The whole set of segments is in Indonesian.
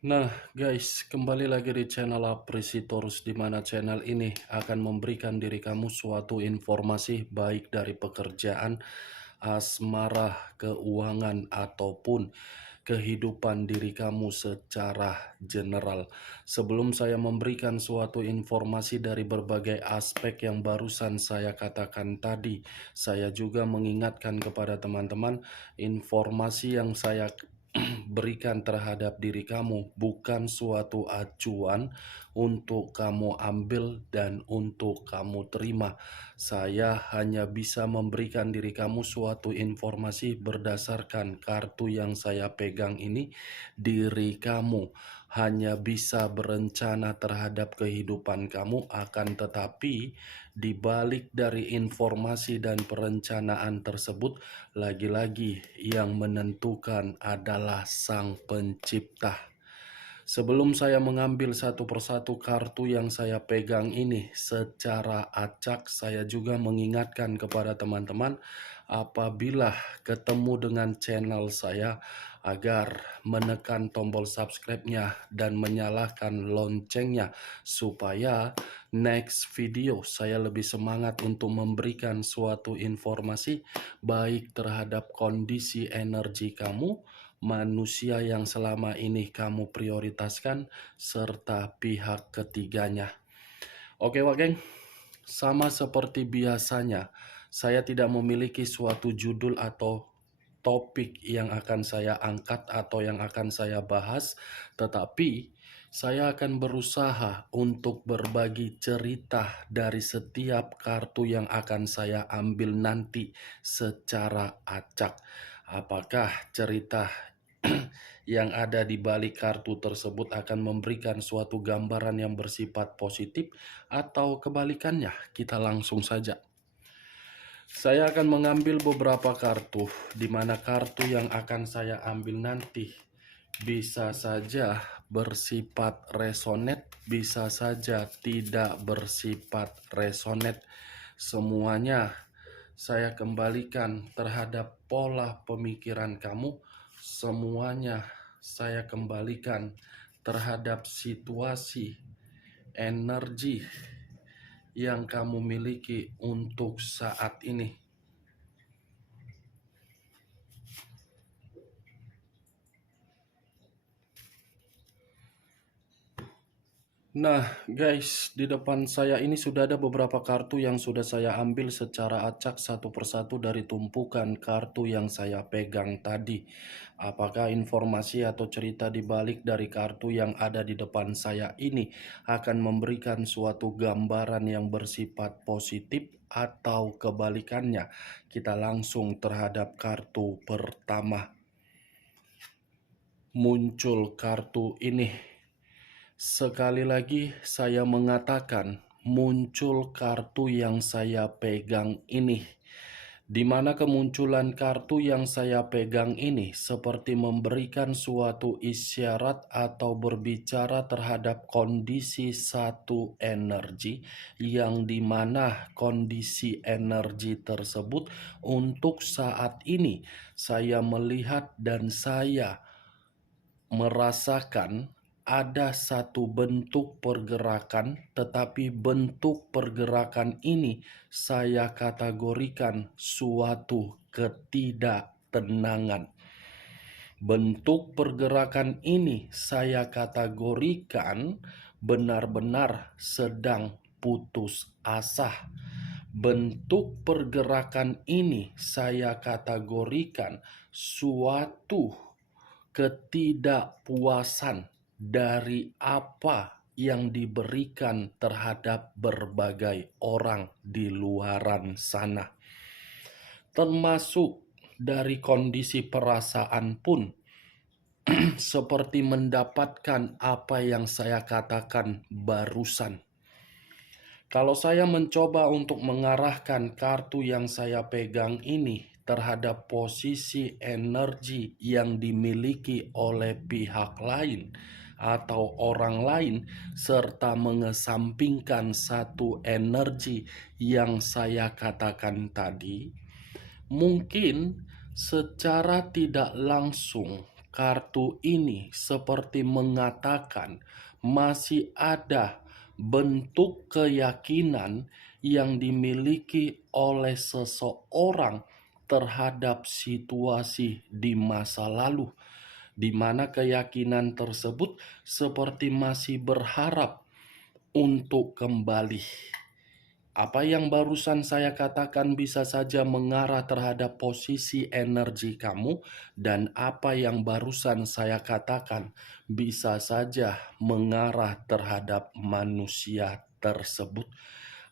Nah, guys, kembali lagi di channel Apresitorus, di mana channel ini akan memberikan diri kamu suatu informasi baik dari pekerjaan, asmara, keuangan, ataupun kehidupan diri kamu secara general. Sebelum saya memberikan suatu informasi dari berbagai aspek yang barusan saya katakan tadi, saya juga mengingatkan kepada teman-teman, informasi yang saya berikan terhadap diri kamu bukan suatu acuan untuk kamu ambil dan untuk kamu terima. Saya hanya bisa memberikan diri kamu suatu informasi berdasarkan kartu yang saya pegang ini. Diri kamu hanya bisa berencana terhadap kehidupan kamu, akan tetapi di balik dari informasi dan perencanaan tersebut, lagi-lagi yang menentukan adalah Sang Pencipta. Sebelum saya mengambil satu persatu kartu yang saya pegang ini secara acak, saya juga mengingatkan kepada teman-teman apabila ketemu dengan channel saya agar menekan tombol subscribe-nya dan menyalakan loncengnya supaya next video saya lebih semangat untuk memberikan suatu informasi baik terhadap kondisi energi kamu, manusia yang selama ini kamu prioritaskan, serta pihak ketiganya. Oke, Wak Geng, sama seperti biasanya, saya tidak memiliki suatu judul atau topik yang akan saya angkat atau yang akan saya bahas, tetapi saya akan berusaha untuk berbagi cerita dari setiap kartu yang akan saya ambil nanti secara acak. Apakah cerita yang ada di balik kartu tersebut akan memberikan suatu gambaran yang bersifat positif atau kebalikannya? Kita langsung saja. Saya akan mengambil beberapa kartu, di mana kartu yang akan saya ambil nanti bisa saja bersifat resonate, bisa saja tidak bersifat resonate. Semuanya saya kembalikan terhadap pola pemikiran kamu, semuanya saya kembalikan terhadap situasi, energi yang kamu miliki untuk saat ini. Nah, guys, di depan saya ini sudah ada beberapa kartu yang sudah saya ambil secara acak satu persatu dari tumpukan kartu yang saya pegang tadi. Apakah informasi atau cerita di balik dari kartu yang ada di depan saya ini akan memberikan suatu gambaran yang bersifat positif atau kebalikannya? Kita langsung terhadap kartu pertama. Muncul kartu ini. Sekali lagi saya mengatakan muncul kartu yang saya pegang ini, di mana kemunculan kartu yang saya pegang ini seperti memberikan suatu isyarat atau berbicara terhadap kondisi satu energi, yang dimana kondisi energi tersebut untuk saat ini saya melihat dan saya merasakan ada satu bentuk pergerakan, tetapi bentuk pergerakan ini saya kategorikan suatu ketidaktenangan. Bentuk pergerakan ini saya kategorikan benar-benar sedang putus asa. Bentuk pergerakan ini saya kategorikan suatu ketidakpuasan dari apa yang diberikan terhadap berbagai orang di luaran sana. Termasuk dari kondisi perasaan pun seperti mendapatkan apa yang saya katakan barusan. Kalau saya mencoba untuk mengarahkan kartu yang saya pegang ini terhadap posisi energi yang dimiliki oleh pihak lain atau orang lain, serta mengesampingkan satu energi yang saya katakan tadi, mungkin secara tidak langsung kartu ini seperti mengatakan masih ada bentuk keyakinan yang dimiliki oleh seseorang terhadap situasi di masa lalu, di mana keyakinan tersebut seperti masih berharap untuk kembali. Apa yang barusan saya katakan bisa saja mengarah terhadap posisi energi kamu, dan apa yang barusan saya katakan bisa saja mengarah terhadap manusia tersebut.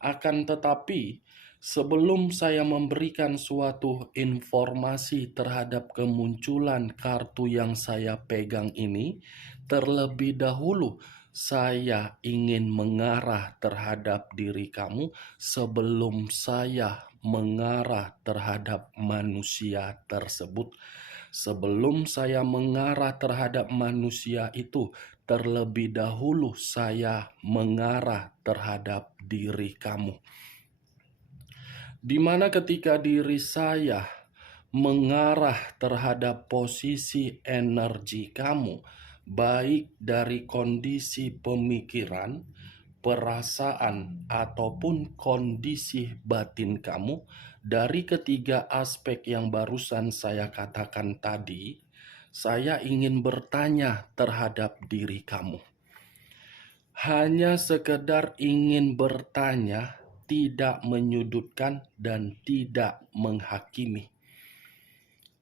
Akan tetapi, sebelum saya memberikan suatu informasi terhadap kemunculan kartu yang saya pegang ini, terlebih dahulu saya ingin mengarah terhadap diri kamu sebelum saya mengarah terhadap manusia tersebut. Sebelum saya mengarah terhadap manusia itu, terlebih dahulu saya mengarah terhadap diri kamu. Di mana ketika diri saya mengarah terhadap posisi energi kamu, baik dari kondisi pemikiran, perasaan, ataupun kondisi batin kamu, dari ketiga aspek yang barusan saya katakan tadi, saya ingin bertanya terhadap diri kamu. Hanya sekedar ingin bertanya, tidak menyudutkan dan tidak menghakimi.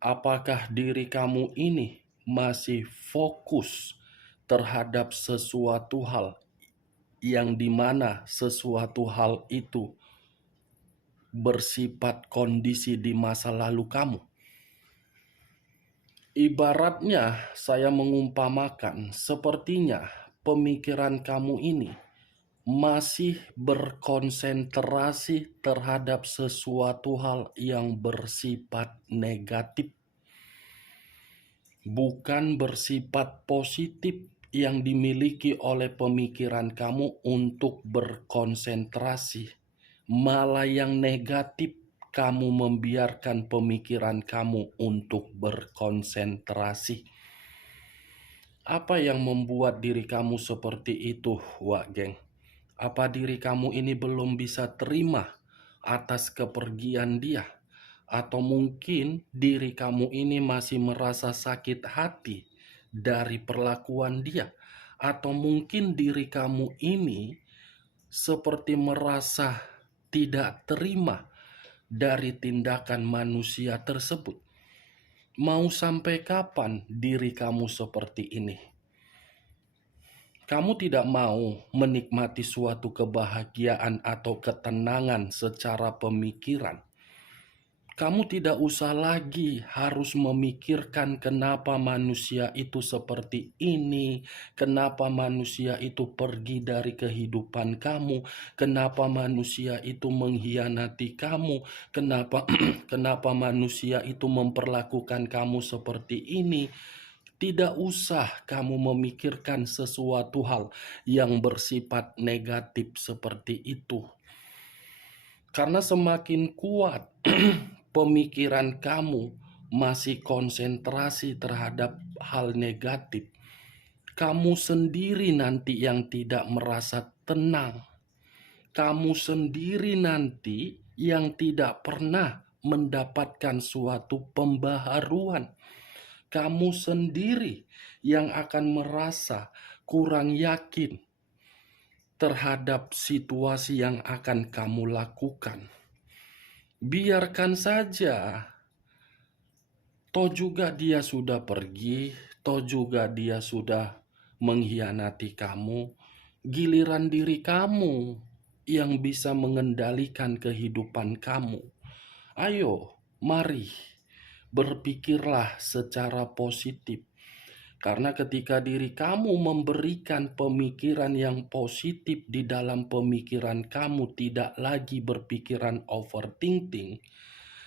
Apakah diri kamu ini masih fokus terhadap sesuatu hal yang dimana sesuatu hal itu bersifat kondisi di masa lalu kamu? Ibaratnya saya mengumpamakan, sepertinya pemikiran kamu ini masih berkonsentrasi terhadap sesuatu hal yang bersifat negatif, bukan bersifat positif yang dimiliki oleh pemikiran kamu untuk berkonsentrasi. Malah yang negatif kamu membiarkan pemikiran kamu untuk berkonsentrasi. Apa yang membuat diri kamu seperti itu, Wak Geng? Apa diri kamu ini belum bisa terima atas kepergian dia? Atau mungkin diri kamu ini masih merasa sakit hati dari perlakuan dia? Atau mungkin diri kamu ini seperti merasa tidak terima dari tindakan manusia tersebut? Mau sampai kapan diri kamu seperti ini? Kamu tidak mau menikmati suatu kebahagiaan atau ketenangan secara pemikiran. Kamu tidak usah lagi harus memikirkan kenapa manusia itu seperti ini, kenapa manusia itu pergi dari kehidupan kamu, kenapa manusia itu mengkhianati kamu, kenapa manusia itu memperlakukan kamu seperti ini. Tidak usah kamu memikirkan sesuatu hal yang bersifat negatif seperti itu. Karena semakin kuat pemikiran kamu masih konsentrasi terhadap hal negatif, kamu sendiri nanti yang tidak merasa tenang. Kamu sendiri nanti yang tidak pernah mendapatkan suatu pembaharuan. Kamu sendiri yang akan merasa kurang yakin terhadap situasi yang akan kamu lakukan. Biarkan saja, toh juga dia sudah pergi, toh juga dia sudah mengkhianati kamu. Giliran diri kamu yang bisa mengendalikan kehidupan kamu. Ayo, mari berpikirlah secara positif. Karena ketika diri kamu memberikan pemikiran yang positif di dalam pemikiran kamu, tidak lagi berpikiran overthinking,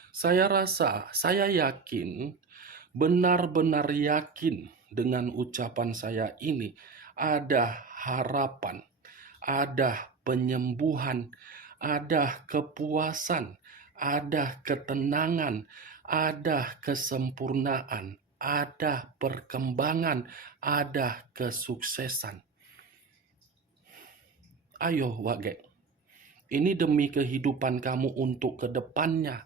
saya rasa, saya yakin, benar-benar yakin dengan ucapan saya ini, ada harapan, ada penyembuhan, ada kepuasan, ada ketenangan, ada kesempurnaan ada perkembangan, ada kesuksesan. Ayo wage, ini demi kehidupan kamu untuk kedepannya.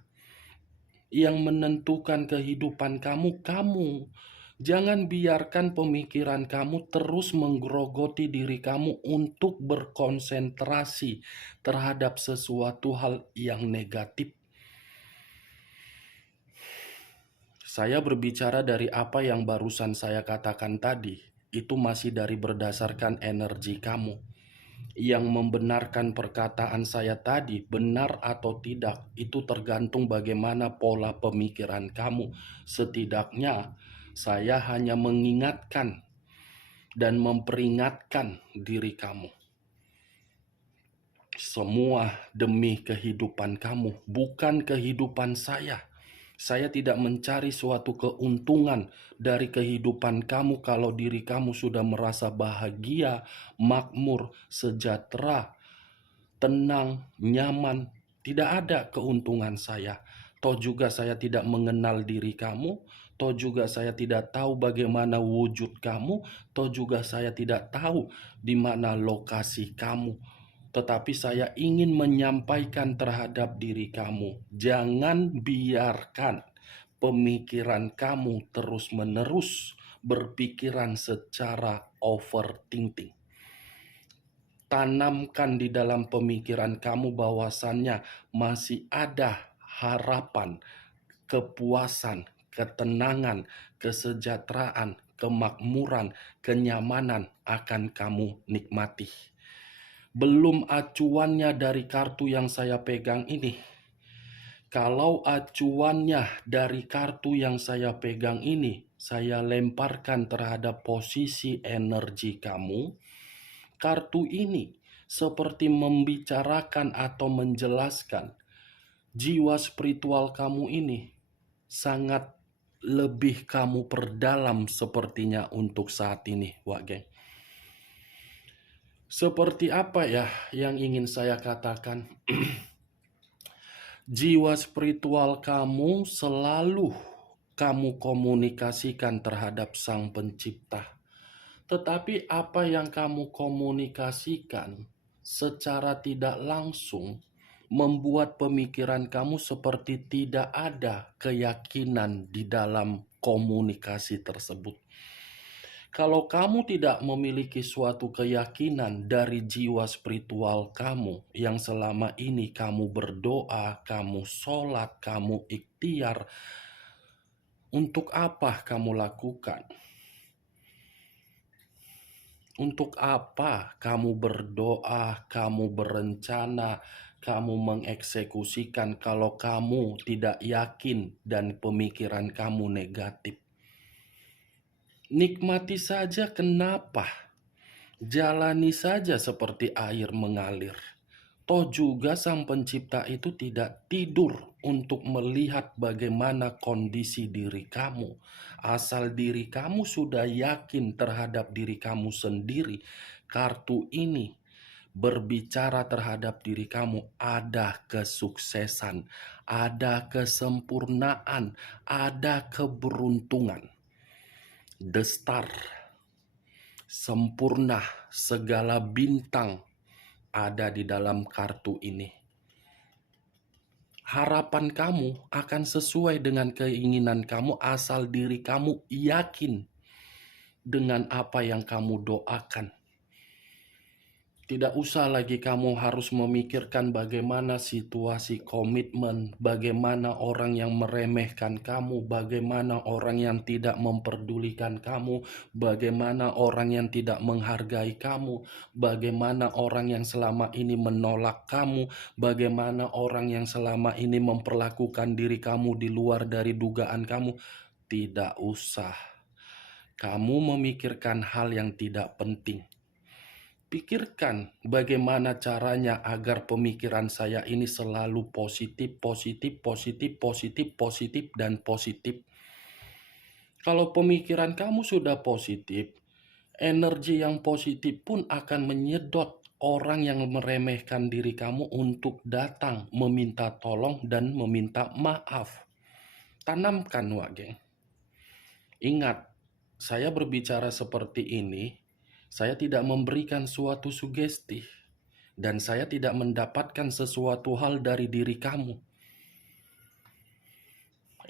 Yang menentukan kehidupan kamu, kamu. Jangan biarkan pemikiran kamu terus menggerogoti diri kamu untuk berkonsentrasi terhadap sesuatu hal yang negatif. Saya berbicara dari apa yang barusan saya katakan tadi. Itu masih dari berdasarkan energi kamu. Yang membenarkan perkataan saya tadi, benar atau tidak, itu tergantung bagaimana pola pemikiran kamu. Setidaknya, saya hanya mengingatkan dan memperingatkan diri kamu. Semua demi kehidupan kamu, bukan kehidupan saya. Saya tidak mencari suatu keuntungan dari kehidupan kamu kalau diri kamu sudah merasa bahagia, makmur, sejahtera, tenang, nyaman. Tidak ada keuntungan saya. Toh juga saya tidak mengenal diri kamu. Toh juga saya tidak tahu bagaimana wujud kamu. Toh juga saya tidak tahu di mana lokasi kamu. Tetapi saya ingin menyampaikan terhadap diri kamu, jangan biarkan pemikiran kamu terus-menerus berpikiran secara overthinking. Tanamkan di dalam pemikiran kamu bahwasannya masih ada harapan, kepuasan, ketenangan, kesejahteraan, kemakmuran, kenyamanan akan kamu nikmati. Belum acuannya dari kartu yang saya pegang ini. Kalau acuannya dari kartu yang saya pegang ini, saya lemparkan terhadap posisi energi kamu. Kartu ini seperti membicarakan atau menjelaskan jiwa spiritual kamu ini sangat lebih kamu perdalam sepertinya untuk saat ini, Wak Geng. Seperti apa ya yang ingin saya katakan? Jiwa spiritual kamu selalu kamu komunikasikan terhadap Sang Pencipta. Tetapi apa yang kamu komunikasikan secara tidak langsung membuat pemikiran kamu seperti tidak ada keyakinan di dalam komunikasi tersebut. Kalau kamu tidak memiliki suatu keyakinan dari jiwa spiritual kamu yang selama ini kamu berdoa, kamu sholat, kamu ikhtiar, untuk apa kamu lakukan? Untuk apa kamu berdoa, kamu berencana, kamu mengeksekusikan kalau kamu tidak yakin dan pemikiran kamu negatif? Nikmati saja, kenapa? Jalani saja seperti air mengalir. Toh juga Sang Pencipta itu tidak tidur untuk melihat bagaimana kondisi diri kamu. Asal diri kamu sudah yakin terhadap diri kamu sendiri, kartu ini berbicara terhadap diri kamu, ada kesuksesan, ada kesempurnaan, ada keberuntungan. The Star, sempurna, segala bintang ada di dalam kartu ini. Harapan kamu akan sesuai dengan keinginan kamu asal diri kamu yakin dengan apa yang kamu doakan. Tidak usah lagi kamu harus memikirkan bagaimana situasi komitmen, bagaimana orang yang meremehkan kamu, bagaimana orang yang tidak memperdulikan kamu, bagaimana orang yang tidak menghargai kamu, bagaimana orang yang selama ini menolak kamu, bagaimana orang yang selama ini memperlakukan diri kamu di luar dari dugaan kamu. Tidak usah kamu memikirkan hal yang tidak penting. Pikirkan bagaimana caranya agar pemikiran saya ini selalu positif, positif, positif, positif, positif, dan positif. Kalau pemikiran kamu sudah positif, energi yang positif pun akan menyedot orang yang meremehkan diri kamu untuk datang meminta tolong dan meminta maaf. Tanamkan, Wak Geng. Ingat, saya berbicara seperti ini, saya tidak memberikan suatu sugesti, dan saya tidak mendapatkan sesuatu hal dari diri kamu.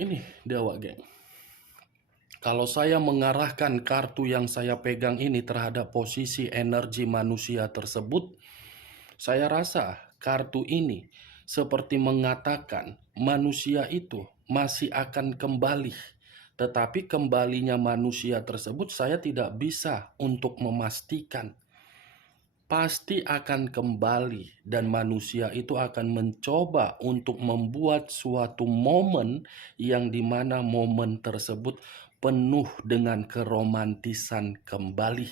Ini Dewa Geng. Kalau saya mengarahkan kartu yang saya pegang ini terhadap posisi energi manusia tersebut, saya rasa kartu ini seperti mengatakan manusia itu masih akan kembali. Tetapi kembalinya manusia tersebut saya tidak bisa untuk memastikan. Pasti akan kembali dan manusia itu akan mencoba untuk membuat suatu momen yang dimana momen tersebut penuh dengan keromantisan kembali.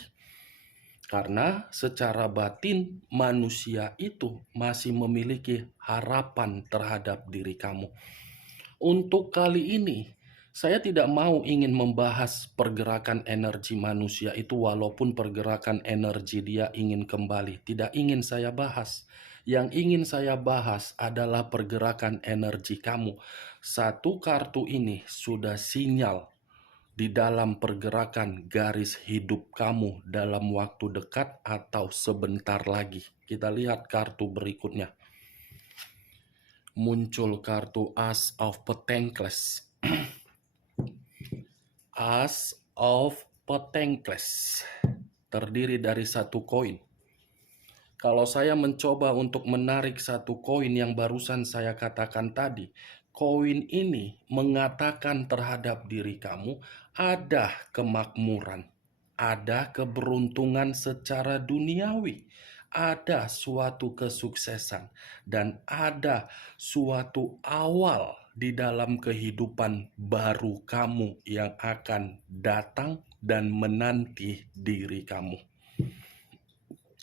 Karena secara batin manusia itu masih memiliki harapan terhadap diri kamu. Untuk kali ini, saya tidak mau ingin membahas pergerakan energi manusia itu walaupun pergerakan energi dia ingin kembali. Tidak ingin saya bahas. Yang ingin saya bahas adalah pergerakan energi kamu. Satu kartu ini sudah sinyal di dalam pergerakan garis hidup kamu dalam waktu dekat atau sebentar lagi. Kita lihat kartu berikutnya. Muncul kartu Ace of Pentacles. Ace of Pentacles terdiri dari satu koin. Kalau saya mencoba untuk menarik satu koin yang barusan saya katakan tadi, koin ini mengatakan terhadap diri kamu ada kemakmuran, ada keberuntungan secara duniawi, ada suatu kesuksesan, dan ada suatu awal di dalam kehidupan baru kamu yang akan datang dan menanti diri kamu.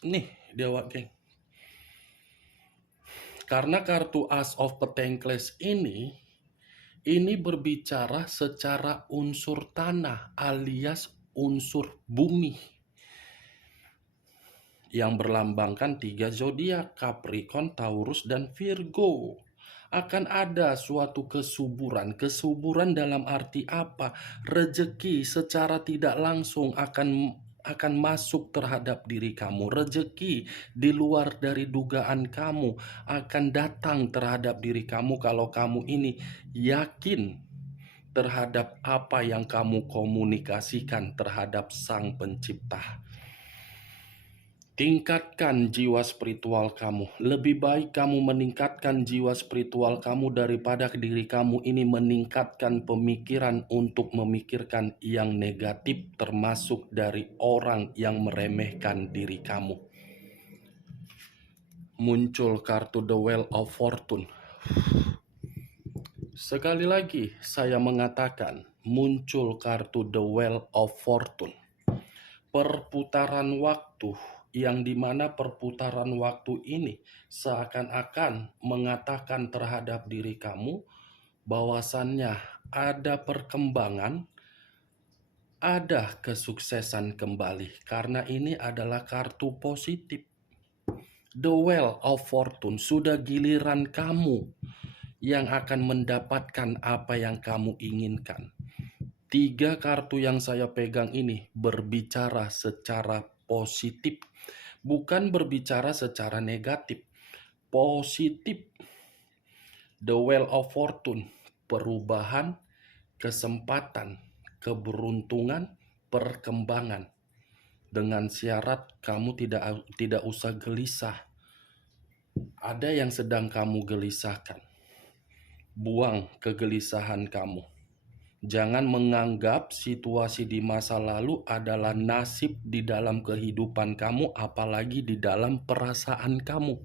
Nih, Dewa Geng. Karena kartu Ace of Pentacles ini berbicara secara unsur tanah alias unsur bumi yang berlambangkan 3 zodiak, Capricorn, Taurus, dan Virgo. Akan ada suatu kesuburan. Kesuburan dalam arti apa? Rezeki secara tidak langsung akan masuk terhadap diri kamu. Rezeki di luar dari dugaan kamu akan datang terhadap diri kamu kalau kamu ini yakin terhadap apa yang kamu komunikasikan terhadap Sang Pencipta. Tingkatkan jiwa spiritual kamu. Lebih baik kamu meningkatkan jiwa spiritual kamu daripada diri kamu ini meningkatkan pemikiran untuk memikirkan yang negatif, termasuk dari orang yang meremehkan diri kamu. Muncul kartu The Wheel of Fortune. Sekali lagi saya mengatakan muncul kartu The Wheel of Fortune. Perputaran waktu yang dimana perputaran waktu ini seakan-akan mengatakan terhadap diri kamu bahwasannya ada perkembangan, ada kesuksesan kembali, karena ini adalah kartu positif. The Wheel of Fortune, sudah giliran kamu yang akan mendapatkan apa yang kamu inginkan. 3 kartu yang saya pegang ini berbicara secara positif, bukan berbicara secara negatif. Positif. The Wheel of Fortune, perubahan, kesempatan, keberuntungan, perkembangan. Dengan syarat kamu tidak usah gelisah. Ada yang sedang kamu gelisahkan. Buang kegelisahan kamu. Jangan menganggap situasi di masa lalu adalah nasib di dalam kehidupan kamu, apalagi di dalam perasaan kamu.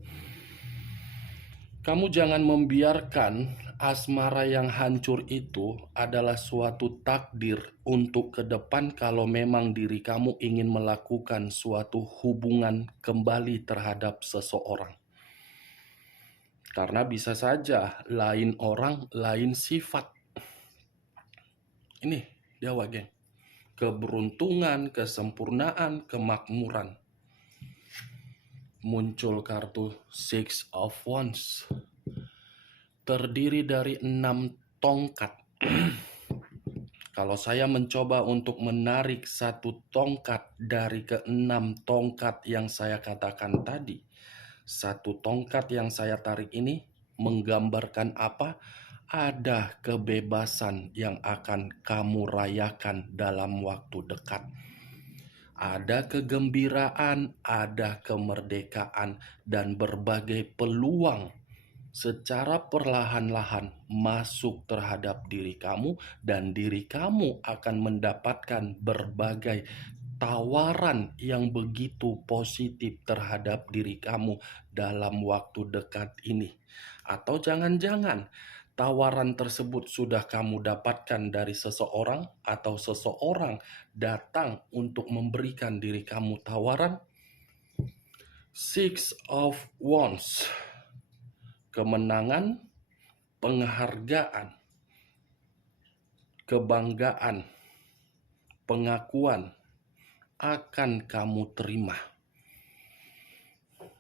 Kamu jangan membiarkan asmara yang hancur itu adalah suatu takdir untuk ke depan kalau memang diri kamu ingin melakukan suatu hubungan kembali terhadap seseorang. Karena bisa saja lain orang, lain sifat. Ini Dewa Geng. Keberuntungan, kesempurnaan, kemakmuran. Muncul kartu Six of Wands. Terdiri dari 6 tongkat. Kalau saya mencoba untuk menarik satu tongkat dari keenam tongkat yang saya katakan tadi, satu tongkat yang saya tarik ini menggambarkan apa? Ada kebebasan yang akan kamu rayakan dalam waktu dekat. Ada kegembiraan, ada kemerdekaan, dan berbagai peluang secara perlahan-lahan masuk terhadap diri kamu, dan diri kamu akan mendapatkan berbagai tawaran yang begitu positif terhadap diri kamu dalam waktu dekat ini. Atau jangan-jangan tawaran tersebut sudah kamu dapatkan dari seseorang, atau seseorang datang untuk memberikan diri kamu tawaran. Six of Wands, kemenangan, penghargaan, kebanggaan, pengakuan akan kamu terima.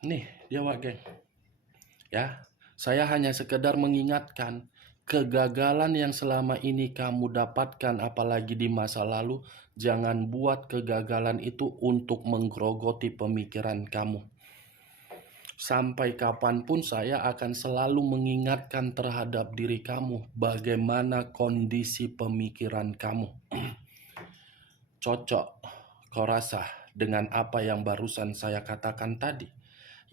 Nih, dia geng. Ya, saya hanya sekedar mengingatkan kegagalan yang selama ini kamu dapatkan, apalagi di masa lalu, jangan buat kegagalan itu untuk menggerogoti pemikiran kamu. Sampai kapanpun saya akan selalu mengingatkan terhadap diri kamu bagaimana kondisi pemikiran kamu. Cocok kau rasa dengan apa yang barusan saya katakan tadi?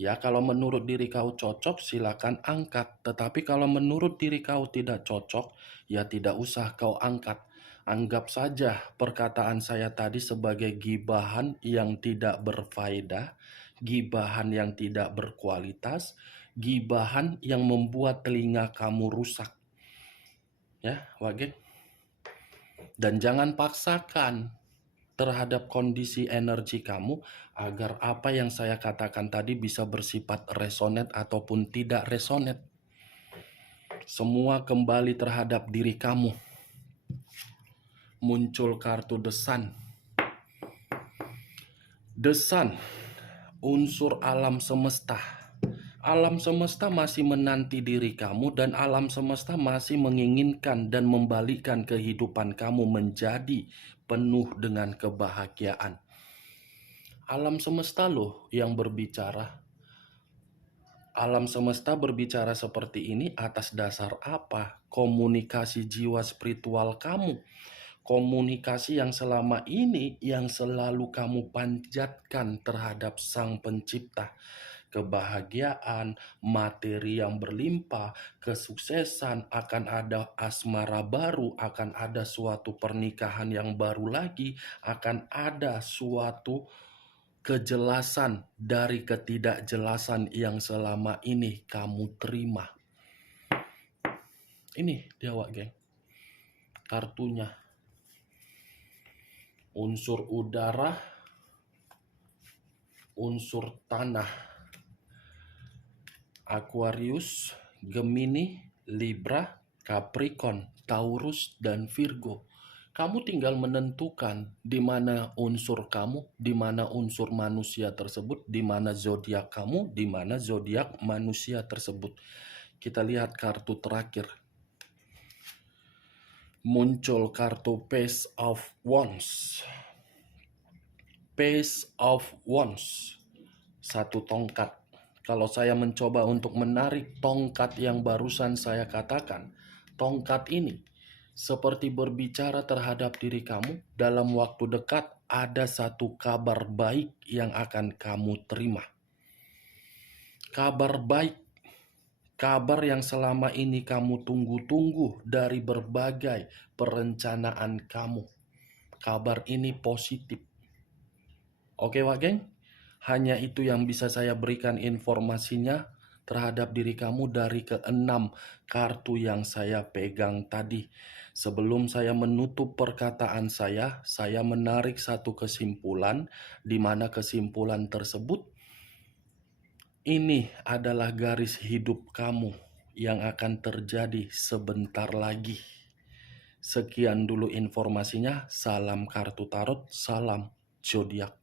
Ya, kalau menurut diri kau cocok, silakan angkat. Tetapi kalau menurut diri kau tidak cocok, ya tidak usah kau angkat. Anggap saja perkataan saya tadi sebagai gibahan yang tidak berfaedah, gibahan yang tidak berkualitas, gibahan yang membuat telinga kamu rusak. Ya, Wage. Dan jangan paksakan terhadap kondisi energi kamu agar apa yang saya katakan tadi bisa bersifat resonate ataupun tidak resonate. Semua kembali terhadap diri kamu. Muncul kartu The Sun. The Sun, unsur alam semesta. Alam semesta masih menanti diri kamu, dan alam semesta masih menginginkan dan membalikkan kehidupan kamu menjadi penuh dengan kebahagiaan. Alam semesta loh yang berbicara. Alam semesta berbicara seperti ini atas dasar apa? Komunikasi jiwa spiritual kamu. Komunikasi yang selama ini yang selalu kamu panjatkan terhadap Sang Pencipta. Kebahagiaan, materi yang berlimpah, kesuksesan, akan ada asmara baru, akan ada suatu pernikahan yang baru lagi, akan ada suatu kejelasan dari ketidakjelasan yang selama ini kamu terima. Ini dia geng, kartunya. Unsur udara, unsur tanah, Aquarius, Gemini, Libra, Capricorn, Taurus, dan Virgo. Kamu tinggal menentukan di mana unsur kamu, di mana unsur manusia tersebut, di mana zodiak kamu, di mana zodiak manusia tersebut. Kita lihat kartu terakhir. Muncul kartu Page of Wands. Page of Wands, satu tongkat. Kalau saya mencoba untuk menarik tongkat yang barusan saya katakan, tongkat ini seperti berbicara terhadap diri kamu. Dalam waktu dekat ada satu kabar baik yang akan kamu terima. Kabar baik, kabar yang selama ini kamu tunggu-tunggu dari berbagai perencanaan kamu. Kabar ini positif. Oke geng, hanya itu yang bisa saya berikan informasinya terhadap diri kamu dari keenam kartu yang saya pegang tadi. Sebelum saya menutup perkataan saya menarik satu kesimpulan, di mana kesimpulan tersebut ini adalah garis hidup kamu yang akan terjadi sebentar lagi. Sekian dulu informasinya. Salam kartu tarot, salam zodiak.